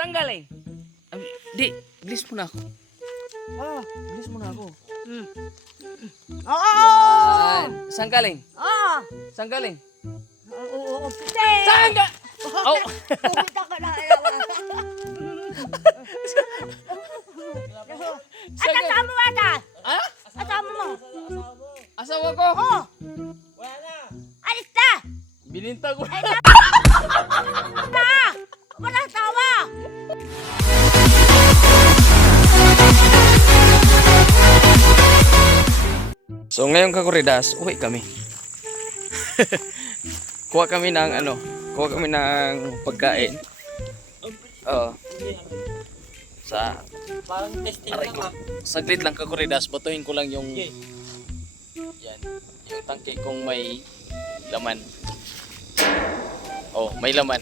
Saan galing? Di, bilis mo na ako. Bilis mo na ako. Oo! Yan. Saan galing? Oo! Saan galing? Oo! Saan ga... Oh! Pumita ka na. Saan ga... Asama mo ata? Ha? Asama mo? Asawa ko? Oo! Alis na! Bininta ko. Ay, na! Wala tawa! So ngayon kakuridas, uwi kami. Kuha kami ng pagkain. Oo. Sa Parang testing aray lang ko. Saglit lang kakuridas, batuhin ko lang yung yan, yung tangke kong may laman. Oh, may laman.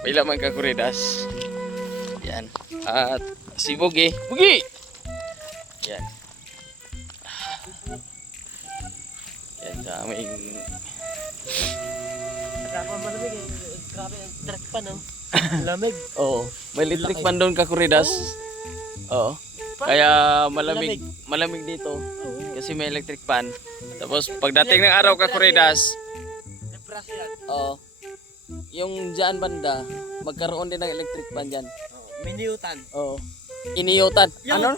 May laman kakuridas. Yan. At si Bugi. Bugi! Yan. Yan sa aming... Grabe malamig eh. Grabe, direct pa no? Lamig. Oo. May electric fan doon kakuridas. Oo. Kaya malamig dito. Kasi may electric fan. Tapos pagdating ng araw kakuridas, Deprasyo yan. oo. Yung dyan banda, magkaroon din ng electric fan dyan. Miniutan. Oo. Iniyutan. Ano?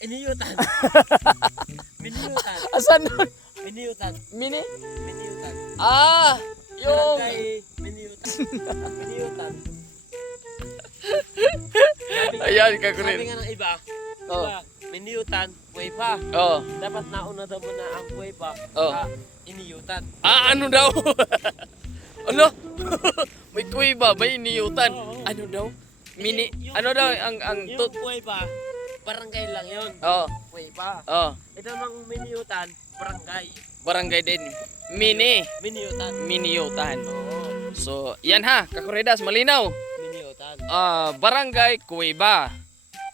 Iniyutan. Miniutan. Asan doon? Miniutan. Mini? Miniutan. Ah! Yung... Barangay Miniutan. Miniutan. Ayan, Sabi kakuridas. nga ng iba, Oo. Miniutan, kuway pa. Oo. Dapat nauna daw muna ang kuway pa Oo. sa iniyutan. Ah, ano daw? Ano? May kuiba, may iniyutan. Ano daw? Mini, ano daw ang Yung tut... kuway pa, barangay lang yun. Oo. Kuway pa. Oo. Ito namang miniutan, barangay. Barangay din. Mini. Miniutan. Miniyutan. Oo. So, yan ha, kakuridas, malinaw. Miniutan. Barangay Kuiba.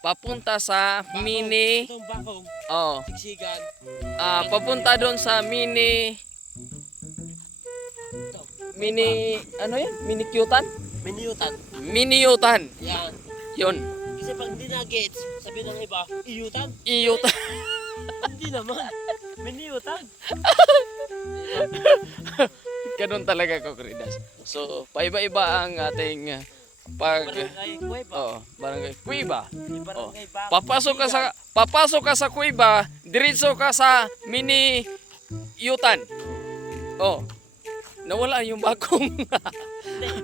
Papunta sa mini... Itong bakong, Oh. siksigan. Papunta doon sa mini... Mini... Ano yan? Mini Kyutan? Miniutan. Miniyutan. Yan. Yun. Kasi pag hindi na gets, sabi ng iba, iyutan. Iyutan. Hindi naman. Miniutan. Ganun talaga kakuridas. So, paiba-iba ang ating Barangay Kuweba. barangay Kuiba. Di barangay Bakong. Papasok ka sa Kuiba, diretso ka sa mini yutan. Oh. Nawala yung bakong. Hindi,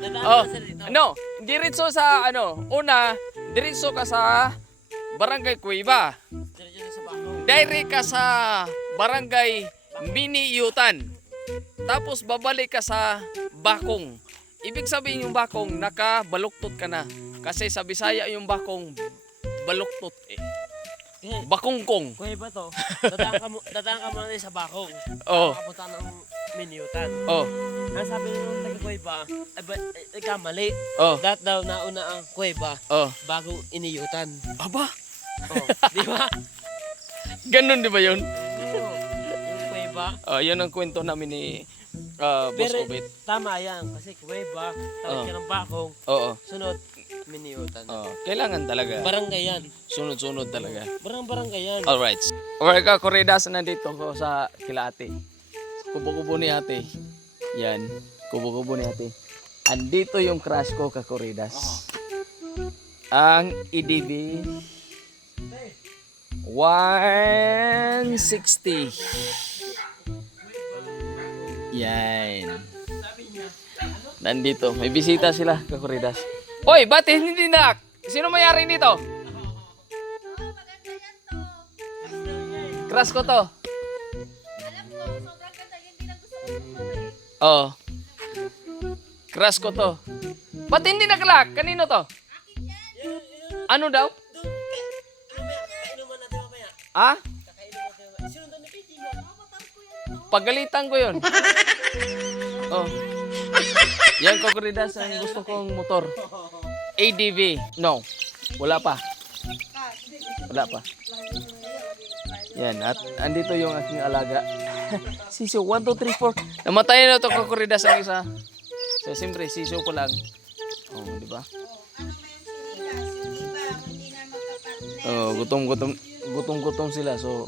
dadaan Oh. ka sa dito. No, diretso sa una, diretso ka sa barangay Kuiba. Diretso sa bakong. Direct ka sa barangay mini yutan. Tapos babalik ka sa bakong. Ibig sabihin yung bakong, nakabaluktot ka na. Kasi sa Bisaya yung bakong baluktot eh. Kasi, Bakongkong. Kuweba to. Dadaan ka muna sa bakong. Oh. Makapunta ng miniutan. Oh. Ang sabi ng taga Kuweba, mali. Oh. Dat daw nauna ang Kuweba Oh. bago iniyutan. Aba, Oh, di ba? ganun di ba yun? Oo. Yung Kuweba. Yun ang kwento namin ni Boss Pero Obit. tama yan kasi Kuweba, tawag ka ng bakong, Oo. sunod, miniutan. Kailangan talaga. Barangay yan. Sunod-sunod talaga. Barangay yan. Alright. Alright ka, Kuridas, nandito ko sa kila ate. Kubo-kubo ni ate. Yan. Kubo-kubo ni ate. Andito yung crush ko, Kakuridas. Ang EDB 160. Yan. Nandito. May bisita sila, Kakuridas. Hoy, ba't hindi na? Sino mayari dito? Crush ko to. Oo. Crush ko to. Ba't hindi nag-lock? Kanino to? Ano daw? Kainuman natin mamaya. Ha? Kakainuman natin mamaya. Sino doon ni Pidgey mo? Pagalitan ko yun. Oh. Yan, Kakuridas, ang gusto kong motor. ADV. No. Wala pa. Wala pa. Yan. At andito yung aking alaga. Sisiyo, 1, 2, 3, 4. Namatay na ito kakuridas ang isa. So, siyempre, sisiyo ko lang. Oh, di ba? Oh, gutom sila. So,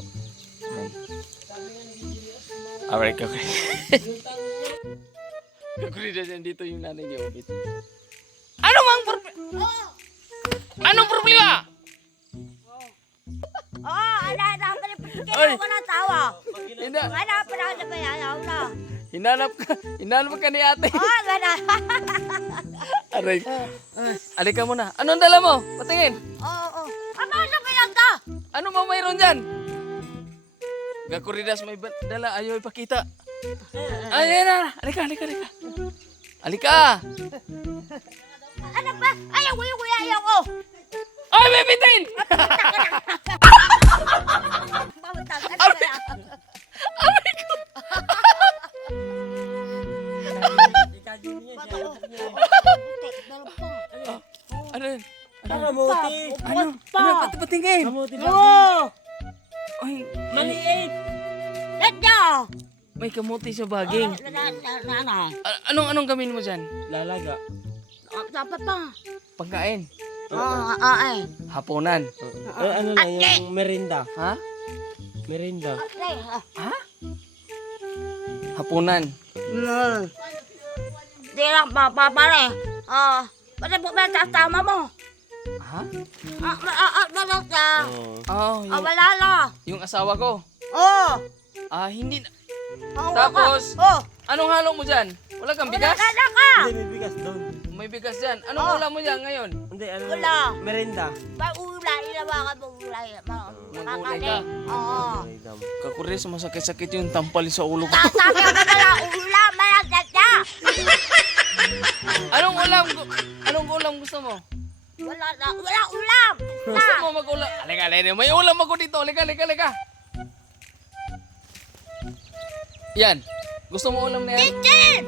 yan. Alright, kakuridas yan dito yung nanay niya, Obit. Anong problema? Ala na ako ni Ay. ko na tawa. Hina, Ala pa na sa bayaw na. hinanap ka ni ate. Gana. Aray. Alika muna. Anong dala mo? Patingin. Oo. Ano sa bayaw ka? Ano ba mayroon dyan? Gakuridas may dala. Ayaw ipakita. Ay, na. Alika. Alika. Ano ba? Ayaw ko. Ay, may bitin! Pamutag. Ano ba? Ano yun? Kamuti. Ano? Patingin. Kamuti ba? Oo. Ay, Maliit. Dadya. may kamuti sa baging. Nana. Anong gamin mo dyan? Lalaga. Dapat pa. Pagkain. Ay. Hapunan. Ano lang yung merinda. Ha? Merinda. Ha? Hapunan. Di lang papapare. Pwede po ba tama mo? Ha? Balot ka. Oh, Wala la. yung asawa ko. Hindi na. Tapos, anong halo mo dyan? Wala kang bigas? Wala ka. Hindi, may bigas doon. May bigas dyan. Anong ulam mo dyan ngayon? Hindi, ano? Wala. Merinda. Ulay. Ilawakan mo ulay. Mag-ulay ka. Oo. Merinda. Kakuris, masakit-sakit yung tampal sa ulo ko. Sabi ko na ulam. Malagdadya. Anong ulam gusto mo? Wala ulam. Gusto mo mag-ulam? Halika. May ulam ako dito. Halika. Yan. Gusto mo ulam na yan? Kitchen.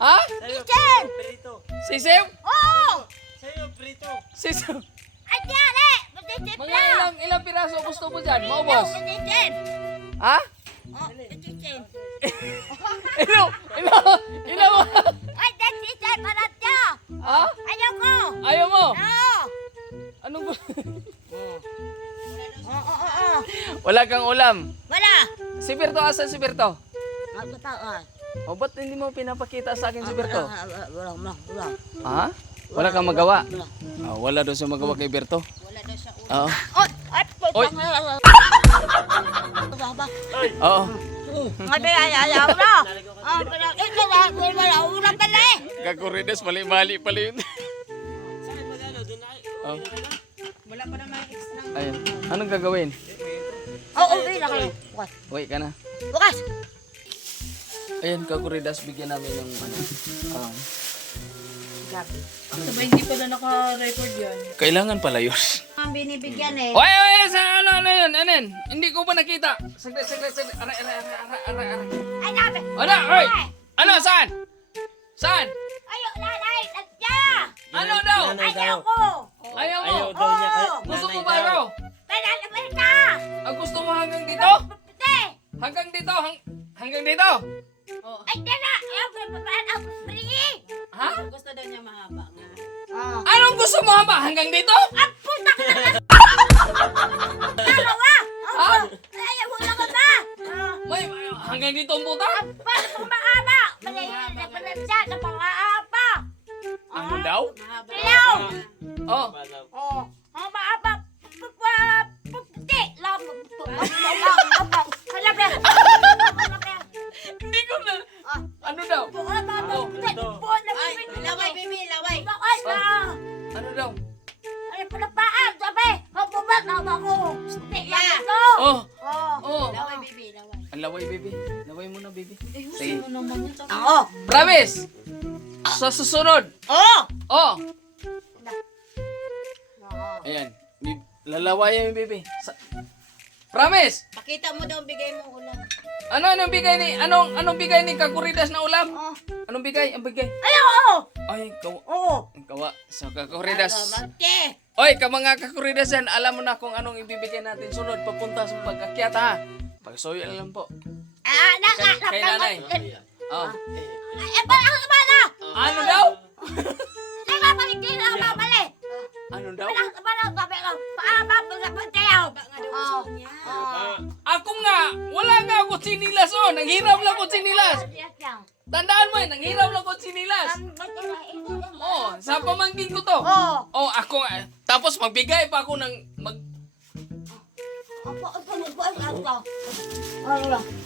Ha? Kitchen. Prito. Sisew? Oo. Sa'yo, prito. Sisew. Adyari. Kitchen Mga ilang piraso gusto mo dyan? Maubos? Kitchen. Ha? Kitchen. Ino. Ay, kitchen. Paratya. Ha? Ayaw ko. Ayaw mo? Oo. Anong Oo. Wala kang ulam. Wala. Si Berto, asan si Berto? Magpataan. O, ba't hindi mo pinapakita sa akin si Berto? Wala. Ha? Wala kang magawa? Wala. Wala daw siya magawa kay Berto. Wala daw siya ulam. Oo. Oy! Oo. Ayaw na. Ito na. Wala ulam ka na eh. Kakurides, mali pala yun. Saan magano? Doon na kayo. Oh. Wala pa naman extra. Ayun. Anong gagawin? Oo, okay na kayo. Bukas. Wait ka na. Bukas. Ayun, kakuridas, bigyan namin yung Diba hindi pala naka-record yan? kailangan pala yun. Ang binibigyan eh. Oy, ano yun? Ano yun? Hindi ko pa nakita. Saglit. Aray. Ay, nabi. Ano? Oy! Ano? Saan? Ayaw, nanay. Tatya. Ano daw? Nanay Ayaw daw. ko. Ayaw mo? Ayaw daw niya. Gusto mo nanay ba daw. raw? Pinalaman ka. Gusto mo hanggang dito? Pupute. Hanggang dito? Hanggang dito? Oo. Ay, tira. Ayaw, pinapaan ako. Pringi. Ha? Gusto daw niya mahaba nga. Anong gusto mo ba? Hanggang dito? Ang putak na. Dalawa. Ha? Ayaw mo lang ba? May, hanggang dito ang puta? Paano kung maaba? Malayan na panadya na pangaaba. Ano daw? Mahaba. Ayaw. Oh. Oh, ang maaba. Puputi. Hindi ko na. Ano daw? Ay, laway, baby, laway. Ano daw? Oh. Laway, baby, laway. Ang laway, baby. Laway mo na, baby. Eh, Sige. gusto mo naman yun. Promise! Sa susunod. Oh. Ayan. Lalawayan yung baby. Promise! Pakita mo daw ang bigay mo ulam. Anong bigay ni Kakuridas na ulam? Anong bigay? Ang bigay? Ay, kawa. Sa Kakuridas. Oy, ka mga Kakuridas yan, alam mo na kung anong ibibigay natin sunod papunta sa pag-akyat ha. Pagsuyo na lang po. Kay nanay. Oh. parang ka ba na? Ano daw? Hindi ka pa hindi na mabali. Ano daw? Parang sabi ko, paaba po sa pagkayaw. Ako nga, wala nga ako sinilas oh. Nanghiram lang ako sinilas. Tandaan mo eh, nanghiram lang ako sinilas. Oh, sa pamangkin ko to. Oh, ako nga. Tapos magbigay pa ako ng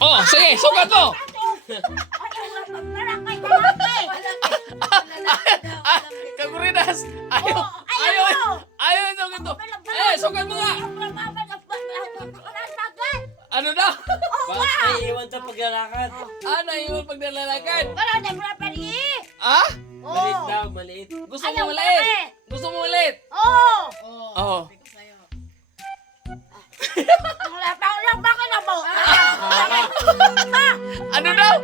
Oh, sige, sukat mo. Kaguridas. Ayaw ito ito. Sukat mo nga. Ano daw? Bakit iwan sa paglalakad? Ano yung pagdalalakad? Ah? Maliit daw, maliit. Gusto mo ulit? Gusto mo ulit? Oo. Ano daw?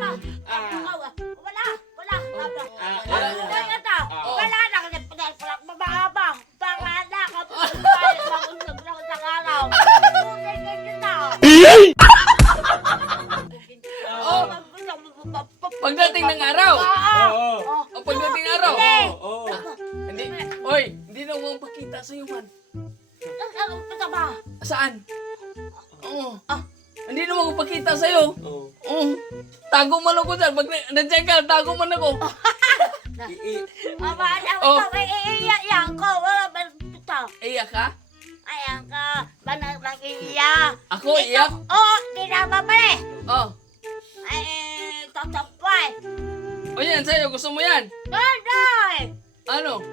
Pagdating ng araw. O pagdating ng araw. Oo. Hindi. Oy, hindi na mo pakita sa iyo man. Saan? Oo. Hindi na mo pakita sa iyo. Oo. Oo. Tago man ako dyan. Pag nandiyan ka, tago man ako. Iyak ka? Ayan ka, banang iyak. Ako iyak? Di na mabali. Oh. Tatapay. O yan, sa'yo. Gusto mo yan? Nanay! Ano?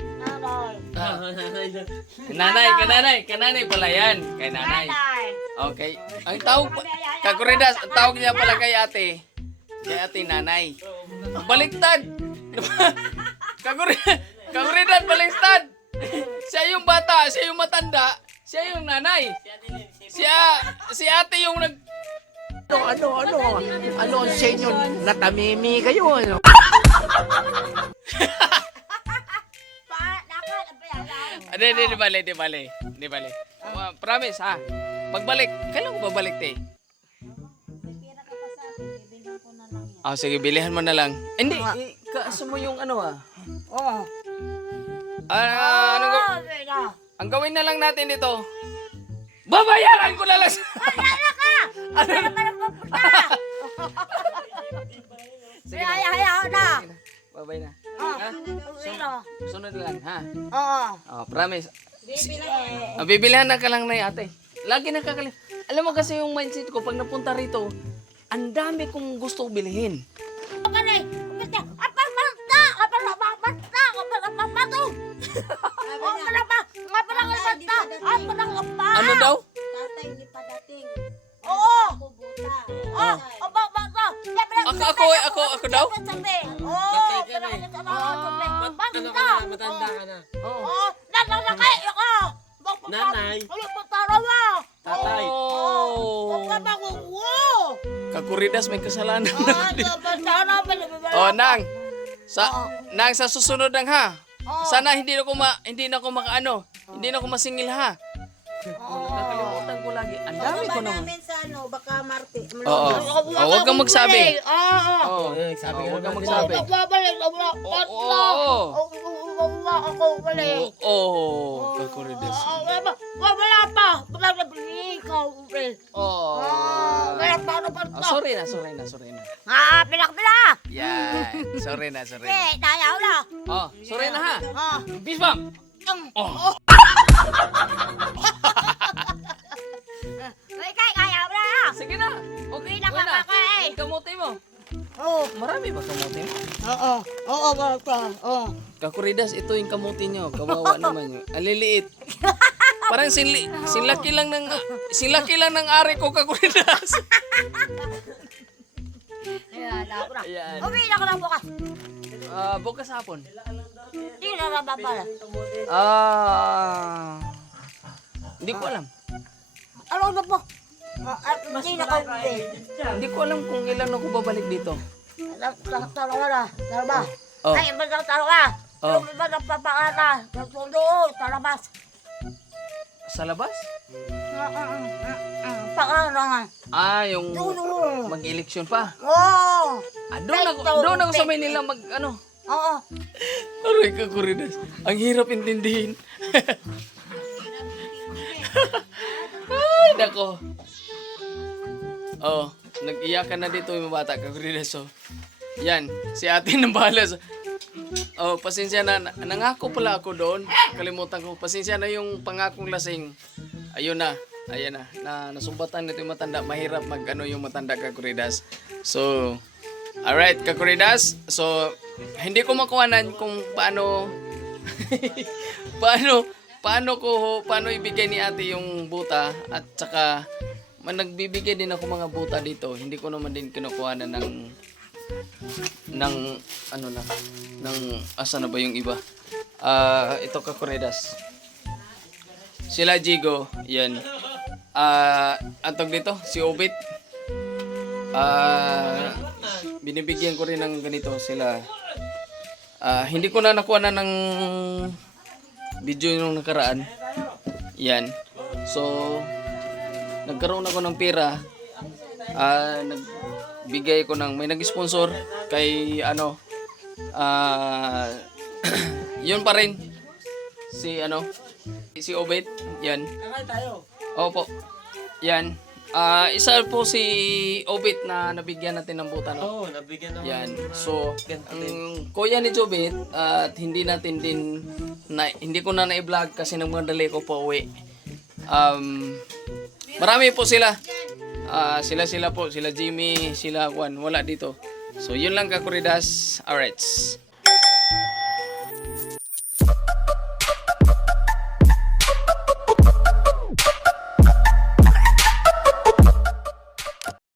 Nanay! Kananay pala yan. Kay nanay. Nanay! Okay. Ang tawag, Kaguridas, ang tawag niya pala kay ate. Kay ate nanay. Baliktad. Kaguridas, baliktad. Siya yung bata, siya yung matanda, siya yung nanay. Si ate yung Ano ang sa inyo? Natamimi kayo, ano? Di bali. Promise ha. Pagbalik, kailan ko babalik te? Sige, bilihan mo na lang. Hindi, kaso mo yung ano ang gawin na lang natin dito. Babayaran ko na lang. Sige na. Babay na. Ha? Sunod lang, ha? Promise. Bibilihan na ka lang na ate. Lagi nakakalim. Alam mo kasi yung mindset ko, pag napunta rito, ang dami kong gusto bilhin. Ano daw? Tatay hindi pa dating. Oo! Pubuta. Ako daw? Tatay ka na eh. Ano ka na? Matanda ka na. Nanay. Tatay. Kakuridas, may kasalanan. Nang. Nang sa susunod lang ha. Sana hindi na ako makaano. Hindi na ako masingil ha. Nakalimutan ko lagi. Ang dami ko naman. namin sa baka Marte. Oo. Huwag kang magsabi. Oo, sabi ka Huwag kang naman. magsabi. Oo. Kakuridas. Wala pa. Wala pa. Ikaw. Sorry na. Pinakbila. Yan. Sorry na. Tayaw na. Sorry na ha. Peace bomb. Kaya na. Sige na. Okay na. Nakakakain. Kamote mo. Marami ba kamote mo? Oo. Kakuridas, ito yung kamote nyo. Kawawa naman yun. Aliliit. Parang sinlaki lang ng ari ko, Kakuridas. Ayan. Uwi na ka na bukas. Bukas hapon. Hindi na nababala. Hindi ko alam. Ano na po? Hindi na ka uwi. Hindi ko alam kung ilan ako babalik dito. Talo na. Talo ba? Oh. Ay, talo ka. Oh. Talo ba ng papakata? Nagsundo sa labas. Sa labas? Pangarangan. Ah, yung Oo. mag-eleksyon pa. Oo. Ah, doon ako sa Maynila mag, ano. Oo. Aray ka, Kuridas. Ang hirap intindihin. Ay, nako. Oh, nag-iyakan na dito yung mga bata, Kuridas. So, yan, si ate nang bahala. Oh, pasensya na. Nangako pala ako doon. Kalimutan ko. Pasensya na yung pangakong lasing. Ayun na. Ayan na. Nasumbatan nito yung matanda. Mahirap mag-ano yung matanda, Kakuridas. So, alright, Kakuridas. So, hindi ko makuhanan kung paano paano ibigay ni ate yung buta at saka nagbibigay din ako mga buta dito. Hindi ko naman din kinukuhanan ng ano na ng asa na ba yung iba. Ito, Kakuridas. Sila Jigo, yan. Antog dito, si Obit. Binibigyan ko rin ng ganito sila. Hindi ko na nakuha na ng video yung nakaraan. Yan. So, nagkaroon ako ng pera. Nagbigay ko ng, may nag-sponsor kay ano, yun pa rin. Si Obet. Yan. Opo. Yan. Isa po si Obit na nabigyan natin ng buta, no? Oo, nabigyan naman. Yan. So, ang kuya ni Jobit at hindi natin din hindi ko na na-vlog kasi nagmadali ko po uwi. Marami po sila. Sila po, sila Jimmy, sila Juan, wala dito. So, yun lang, Kakuridas. Alright.